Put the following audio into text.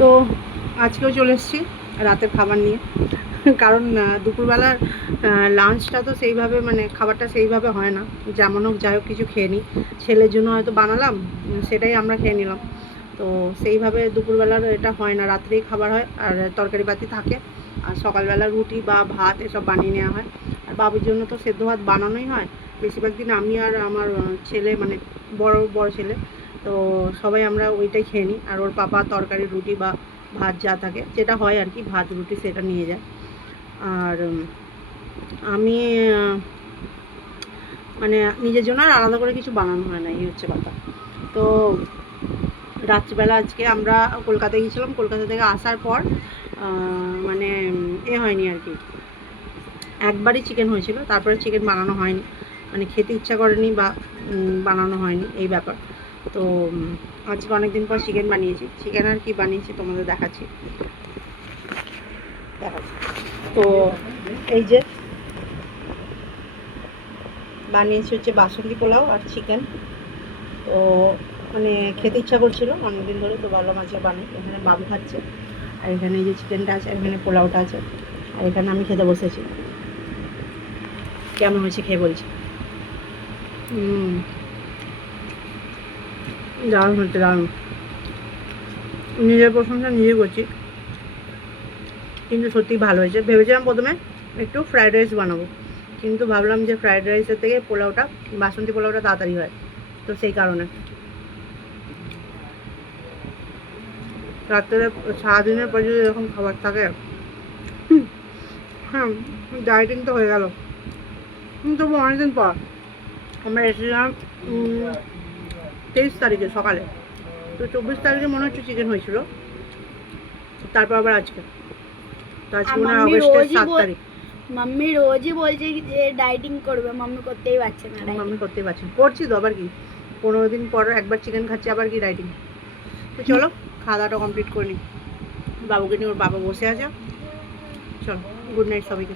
তো আজকেও চলে এসেছি রাতের খাবার নিয়ে, কারণ দুপুরবেলার লাঞ্চটা তো সেইভাবে মানে খাবারটা সেইভাবে হয় না, যেমন হোক যাই হোক কিছু খেয়ে নিই। ছেলের জন্য হয়তো বানালাম, সেটাই আমরা খেয়ে নিলাম। তো সেইভাবে দুপুরবেলার এটা হয় না, রাত্রেই খাবার হয় আর তরকারি পাতি থাকে। আর সকালবেলা রুটি বা ভাত এসব বানিয়ে নেওয়া হয়। আর বাবুর জন্য তো সেদ্ধ ভাত বানানোই হয় বেশিরভাগ দিন। আমি আর আমার ছেলে মানে বড় ছেলে, তো সবাই আমরা ওইটাই খেয়ে নিই। আর ওর পাপা তরকারি রুটি বা ভাত যা থাকে যেটা হয় আর কি, ভাত রুটি সেটা নিয়ে যায়। আর আমি মানে নিজের জন্য আর আলাদা করে কিছু বানানো হয় না, এই হচ্ছে কথা। তো রাত্রিবেলা আজকে আমরা কলকাতায় গিয়েছিলাম। কলকাতা থেকে আসার পর মানে হয়নি আর কি, একবারই চিকেন হয়েছিল, তারপরে চিকেন বানানো হয়নি, মানে খেতে ইচ্ছা করেনি বা বানানো হয়নি এই ব্যাপার। তো আজকে অনেক দিন পর চিকেন বানিয়েছি। চিকেন আর কি বানিয়েছি তোমাদের দেখাচ্ছি। তো এই যে বানিয়েছি হচ্ছে বাসন্তী পোলাও আর চিকেন। তো মানে খেতে ইচ্ছা করছিল অনেকদিন ধরে, তো ভালো মাছে বানাই। এখানে বাবু খাচ্ছে, আর এখানে এই যে চিকেনটা আছে, এখানে পোলাওটা আছে, আর এখানে আমি খেতে বসেছি। কেমন হয়েছে খেয়ে বলছি। দারুণ হচ্ছে, দারুণ। নিজের প্রশংসা নিজে করছি, কিন্তু সত্যিই ভালো হয়েছে। ভেবেছিলাম প্রথমে একটু ফ্রায়েড রাইস বানাবো, কিন্তু ভাবলাম যে ফ্রায়েড রাইসের থেকে পোলাওটা, বাসন্তী পোলাওটা তাড়াতাড়ি হয়, তো সেই কারণে। রাত্রে সারাদিনের পর যদি এরকম খাবার থাকে, হ্যাঁ ডায়েটিং তো হয়ে গেল। তবু অনেকদিন পর আমরা এসেছিলাম 23 তারিখে সকালে, তো 24 তারিখে মনে হচ্ছে চিকেন হয়েছিল, তারপর আবার আজকে। তো আজকে মনে হয় অগস্টের 7 তারিখ। মাম্মি রোজই বলছে যে ডায়েটিং করবে, মাম্মি করতেই পারছে না। মাম্মি করতেই পারছি, করছি তো আবার কি, 15 দিন পর একবার চিকেন খাচ্ছি, আবার কি ডায়েটিং। তো চলো খাওয়া দাওয়াটা কমপ্লিট করে নিই। বাবুকে নিয়ে ওর বাবা বসে আছে। চলো, গুড নাইট সবাইকে।